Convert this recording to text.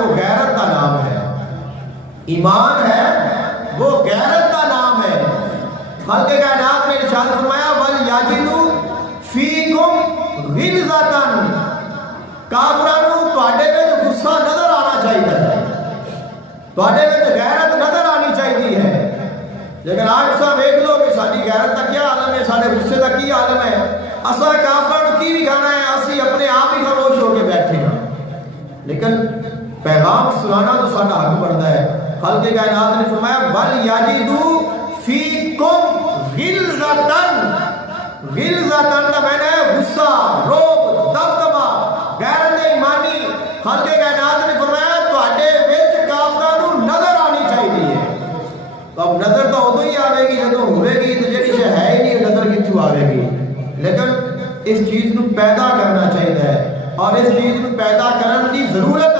وہ غیرت کا نام ہے. ایمان ہے وہ غیرت کا نام ہے. خلق کائنات نے ارشاد فرمایا وَلْيَجِدُوا فِيكُمْ غِلْظَةً. کافروں تواڈے وچ غصہ نظر آنا چاہیے ہے, تواڈے وچ غیرت نظر آنی چاہیے ہے. لیکن آج تساں ویکھ لو کہ ساری غیرت کا کیا عالم ہے, سارے غصے کا کی عالم ہے. اساں کافروں کی بھی کھانا ہے, اسی اپنے آپ ہی خاموش ہو کے بیٹھے ہیں. لیکن پیغام سنانا تو ساڈا حق بنتا ہے. خالق کائنات نے فرمایا وَلْيَجِدُوا فِيكُمْ غِلْظَةً. غلظتاً کا معنی ہے غصہ, روب, دبدبا, غیرت ایمانی. خالق کائنات نے فرمایا تواڈے وچ کافراں نوں نظر آنی چاہیے ہے. تو اب نظر تو ادو ہی آئے گی جدو ہوئے گی, تو جیڑی شے ہے ہی نہیں نظر کتوں آئے گی. لیکن اس چیز نو پیدا کرنا چاہیے ہے, اور اس چیز نو پیدا کرنے کی ضرورت